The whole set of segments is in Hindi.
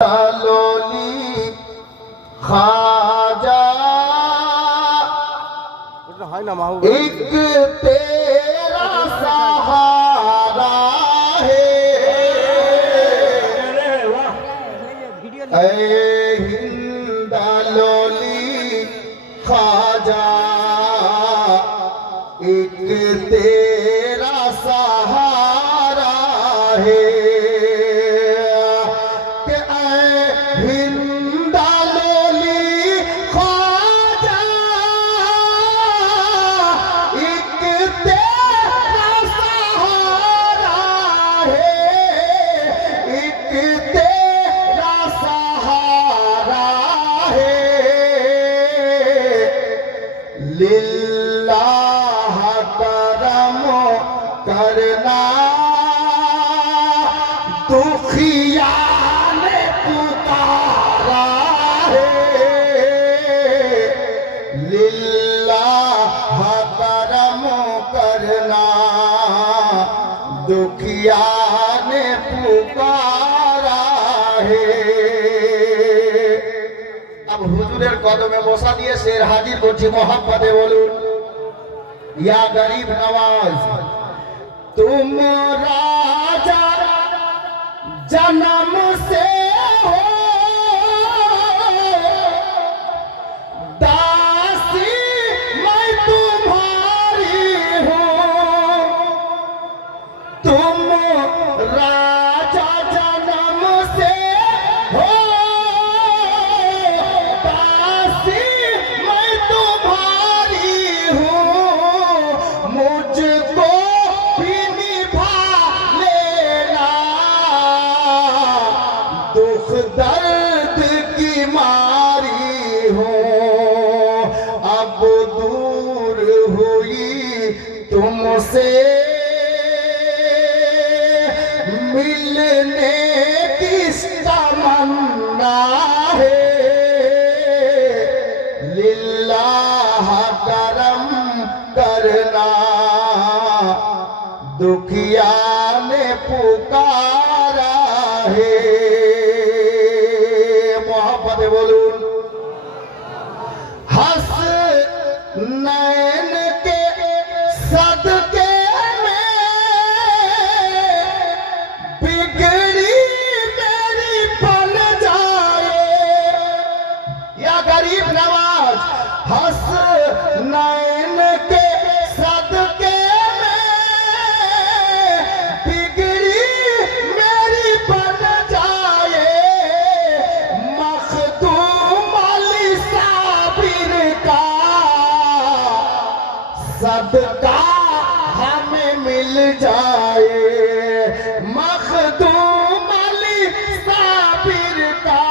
लोली खाजा एक तेरा सहारा है ऐ हिंदा लोली खाजा एक तेरा सहारा है लिल्लाह करम करना दुखिया ने पुकारा है लिल्लाह करम करना दुखिया ने पुकारा है। अब हुजूरेर कदमे बसा दिए शेर हाजिर करছি मोहब्बते बोलुन या गरीब नवाज तुम राजा जन्म से हो दासी मैं तुम्हारी हूँ तुम राजा जन्म से हो दुख दर्द की मारी हो अब दूर हुई तुमसे मिलने की तमन्ना है लिल्लाह करम करना दुखिया ने पुकारा है। मोहब्बत बोलून हंस नैन के सदके में बिगड़ी मेरी बन जाए या गरीब नवाज हंस नैन के सदके सदका हमें मिल जाए मखदूम अली साबिर का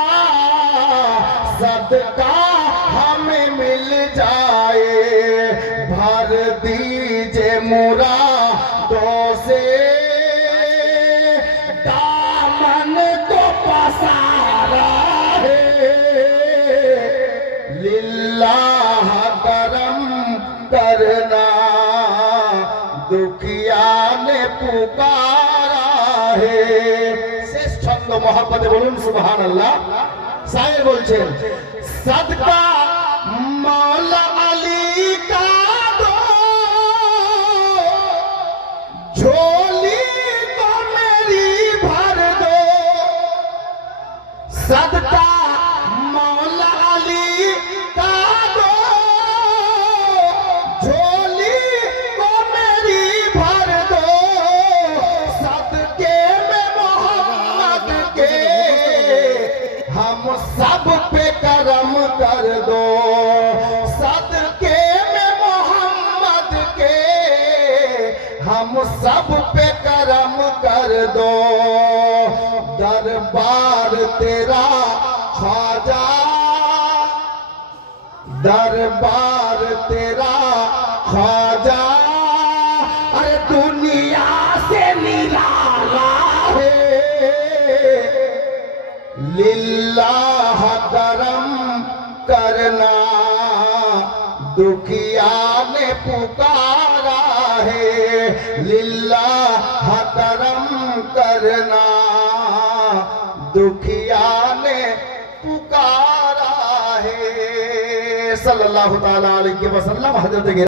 सदका हमें मिल जाए भर दीजिए मुरादों से दामन को पसारा है लिल्लाह करम करना दुखिया ने पुकारा है। शेष छंद मोहब्बते बोलुन सुबहान अल्लाह शायर बोलছেন सदका मौला अली का दो झोली को मेरी भर दो सदका मौला अली का दो झोली को मेरी भर दो सदके में मोहम्मद के हम सब पे करम कर दो सदके में मोहम्मद के हम सब पे करम कर दो दरबार तेरा ख्वाजा दरबार तेरा ख्वाजा अरे दुनिया से निराला है लिल्लाह करम करना दुखिया ने पुकारा है लिल्लाह करम करना दुखिया पुकारा है। सल्लल्लाहु ताला अलैहि वसल्लम हजरत